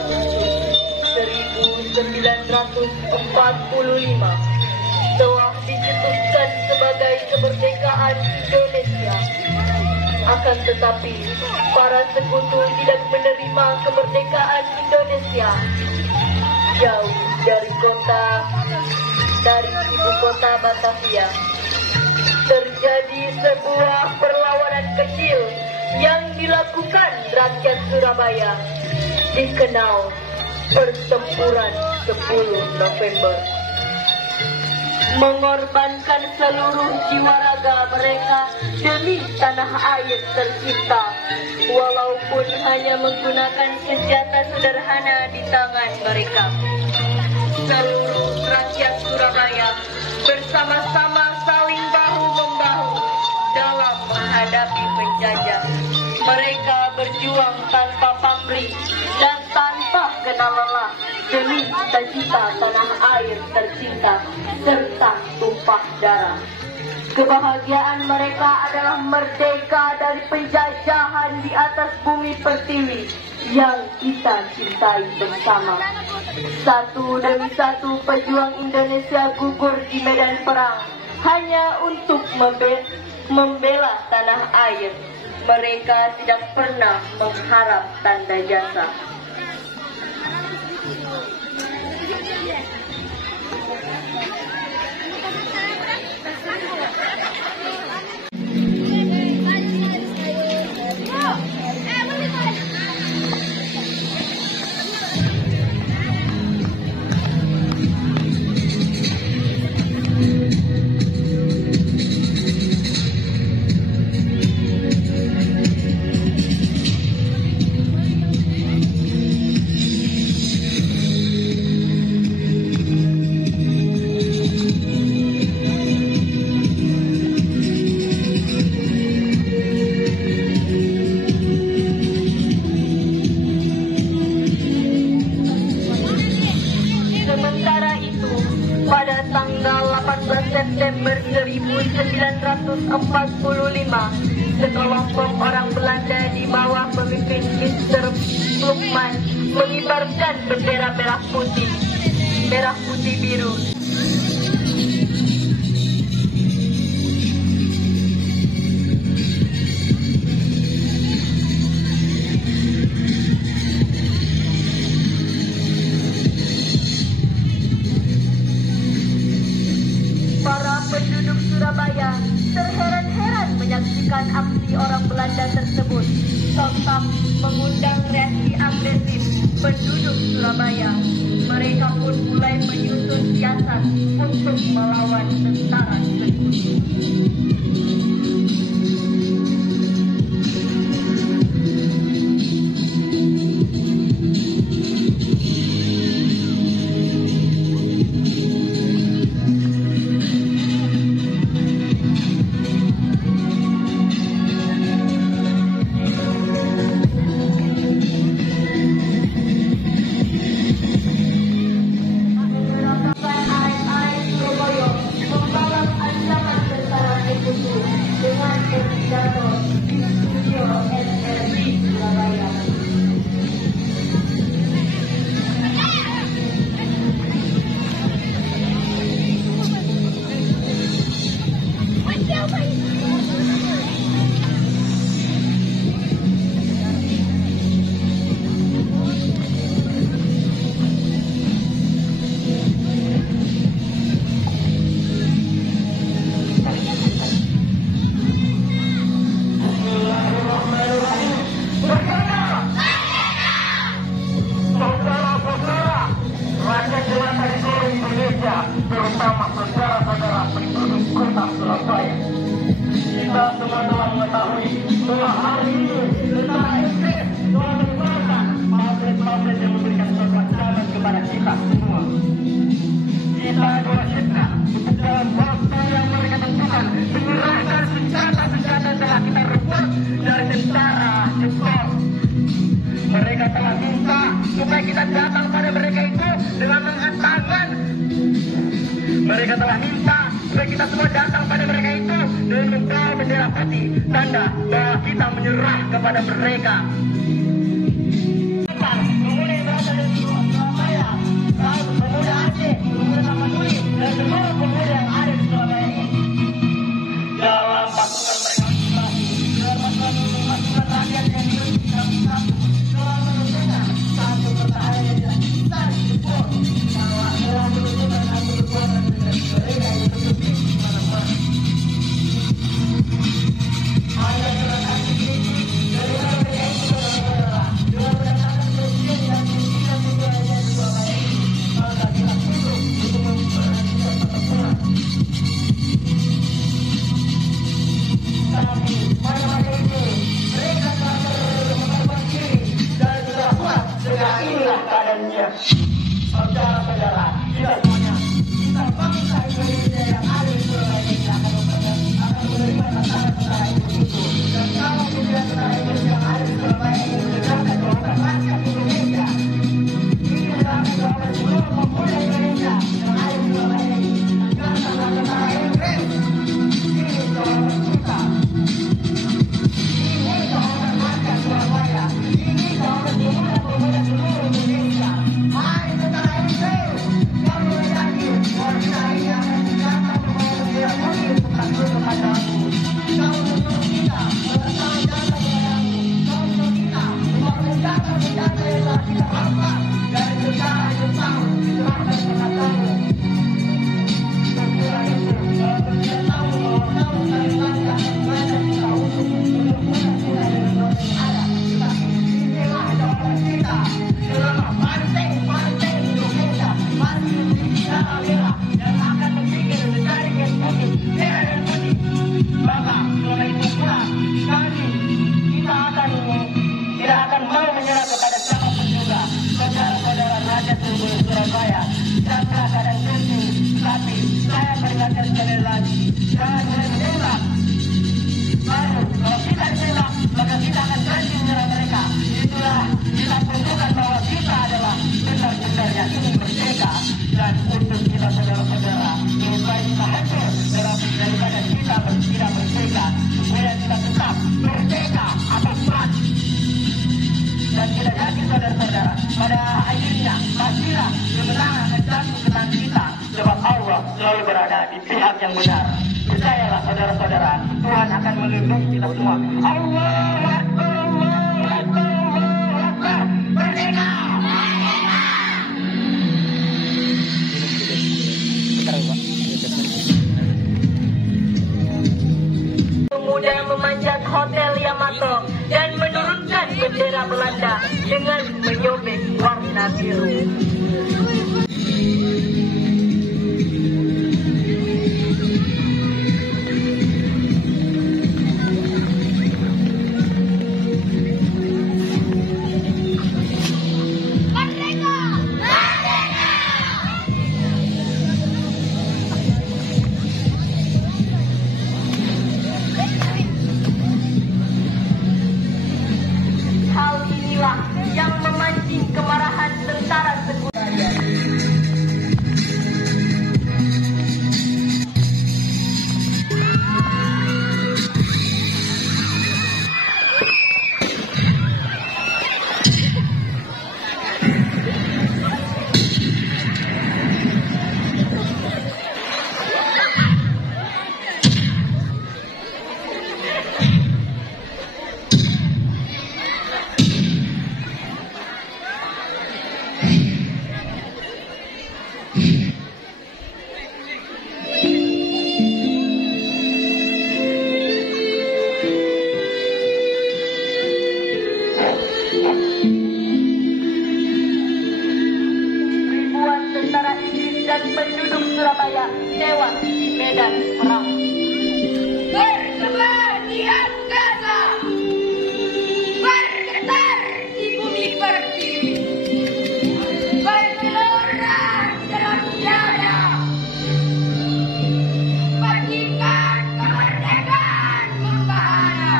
Agustus 1945 telah dicetuskan sebagai kemerdekaan Indonesia. Akan tetapi, para sekutu tidak menerima kemerdekaan Indonesia. Jauh dari ibu kota Batavia, terjadi sebuah perlawanan kecil yang dilakukan rakyat Surabaya, dikenal Pertempuran 10 November. Mengorbankan seluruh jiwa raga mereka demi tanah air tercinta, walaupun hanya menggunakan senjata sederhana di tangan mereka. Seluruh rakyat Surabaya bersama-sama saling bahu-membahu dalam menghadapi penjajah. Mereka berjuang tanpa pamrih dan tanpa kenal lelah demi cita-cita tanah air tercinta serta tumpah darah. Kebahagiaan mereka adalah merdeka dari penjajahan di atas bumi pertiwi yang kita cintai bersama. Satu demi satu pejuang Indonesia gugur di medan perang hanya untuk membela tanah air. Mereka tidak pernah mengharap tanda jasa. Pada tanggal 18 September 1945, sekelompok orang Belanda di bawah pemimpin Mr. Plukman mengibarkan bendera merah putih biru. Para penduduk Surabaya terheran-heran menyaksikan aksi orang Belanda tersebut, sontak mengundang reaksi agresif penduduk Surabaya. Mereka pun mulai menyusun siasat untuk melawan tentara sekutu. Terutama saudara-saudara penduduk kota Surabaya, kita semua telah mengetahui bahwa hari ini tentara SS telah mengeluarkan pamflet-pamflet yang memberikan suatu ancaman kepada kita semua. Kita adalah kita dalam waktu yang mereka tentukan menyerahkan senjata-senjata yang telah kita rebut dari tentara Jepang. Mereka telah minta supaya kita datang pada mereka itu dengan mengangkat tangan. Mereka telah minta supaya kita semua datang pada mereka itu dengan membawa bendera putih, tanda bahwa kita menyerah kepada mereka. Memulai keadaannya. Saudara-saudara, kita semuanya, kita bangsa Indonesia yang ada di Surabaya ini akan menerima tentara-tentara itu. Dan kalau kemudian tentara Indonesia yang ada di Surabaya ini menegakkan bahwa rakyat Indonesia ini adalah sebuah seluruh pemuda Indonesia yang ada di Surabaya ini. Karena tentara Inggris ini seorang kita. Ini seorang rakyat Surabaya. Ini seorang pemuda-pemuda seluruh Indonesia. Hai tentara Inggris, kamu yakin bahwa kita ini akan menegakkan bahwa tidak mungkin bukan kepadamu. Kau menuntut kita bertanggung jawab kepadamu. Kau menuntut kita untuk senjata-senjata yang telah kita rampas dari negara Jepang diserahkan kepadamu. Setelah itu, kalau kita tahu bahwa kamu saling bangga kepada kita untuk punya-punya Indonesia yang ada. Tetapi inilah jawaban kita selama banteng-banteng Indonesia masih bela-bela dan akan berpikir mencari putih, merah dan putih. Maka selama itu pula kita tidak akan mau menyerah kepada siapapun juga. Saudara-saudara rakyat Surabaya, janganlah keadaan genting. Tapi saya peringatkan sekali lagi, jangan mulai menembak. Baru kalau kita menembak, maka kita akan berhenti menyerang mereka. Itulah kita tunjukkan bahwa kita adalah benar-benar yang ingin merdeka. Dan untuk kita saudara-saudara, lebih baik kita hancur daripada kita tidak merdeka. Supaya kita tetap merdeka atas mati. Dan kita yakin saudara-saudara, pada akhirnya pastilah kemenangan akan jatuh ke tangan kita. Sebab Allah selalu berada di pihak yang benar. Percayalah saudara-saudara, Tuhan akan melindungi kita semua. Allahu Akbar, Allahu Akbar, Allahu Akbar. Merdeka! Pemuda memanjat Hotel Yamato dan menurunkan bendera Belanda dengan menyobek warna biru. Hal inilah yang memancing kemarahan tentara sekutu. Ribuan tentara Inggris dan penduduk Surabaya tewas di medan perang. Bersebar di angkasa, bergetar di bumi pertiwi, bergelora dalam dada, berikan kemerdekaan membahana.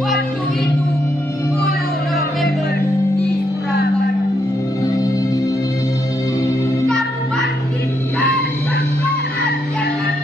Waktu itu 10 November di Surabaya. Kamu bangkitkan semangat yang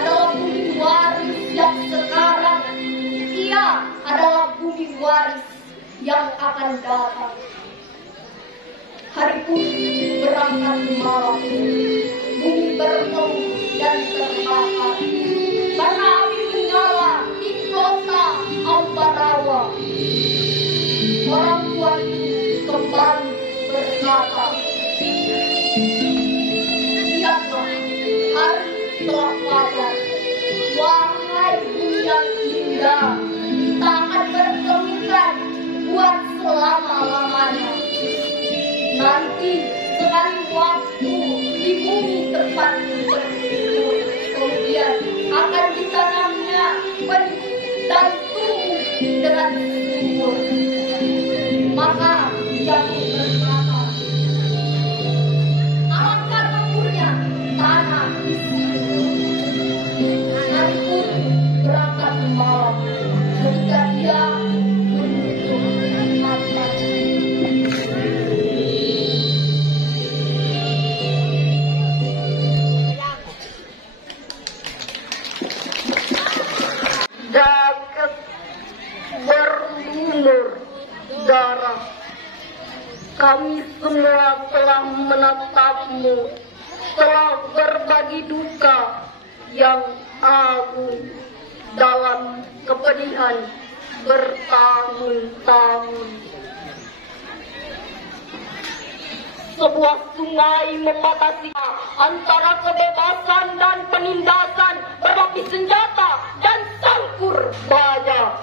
adalah bumi waris yang sekarang. Ia adalah bumi waris yang akan datang. Hari pun berangkat malam, bumi berteluh dan terbakar. Karena api menyala di kota Ambarawa. Orang tua itu kembali berkata, lihatlah, hari telah fajar. Wahai bumi yang indah, kita akan berkemungkinan buat selama-lamanya. Nanti sekali waktu di bumi tempat bertidur, kemudian akan ditanamnya benih dan tumbuh dengan subur. Maka dia pun berkata, alangkah maburnya tanah di sini. Hari pun berangkat malam, ketika dia menutup mata. Jagat berlumur darah, kami semua telah menatapmu, telah berbagi duka yang agung dalam kepedihan bertahun-tahun. Sebuah sungai membatasi antara kebebasan dan penindasan berlapis senjata dan sangkur baja.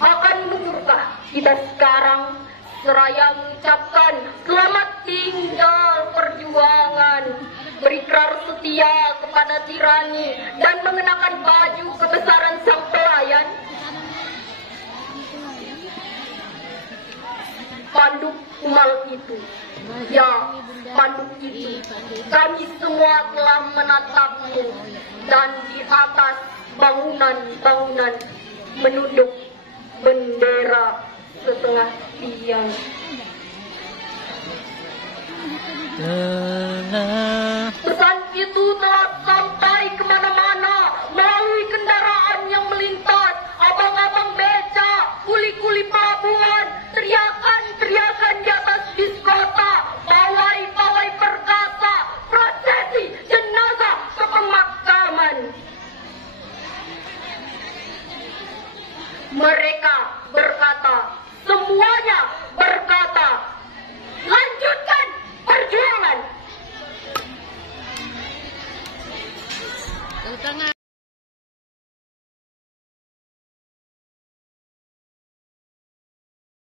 Akan mundurkah kita sekarang seraya mengucapkan selamat tinggal perjuangan, berikrar setia kepada tirani dan mengenakan baju kebesaran sang pelayan? Panduk Umal itu, ya panduk itu, kami semua telah menatapmu, dan di atas bangunan-bangunan menunduk bendera setengah tiang. Pesan itu telah sampai kemana-mana melalui kendaraan yang melintas, abang-abang beca, kuli-kuli pelabuhan, teriakan-teriakan di atas bis kota, pawai-pawai perkasa, prosesi jenazah ke pemakaman. Mereka berkata, semuanya berkata, lanjutkan perjuangan.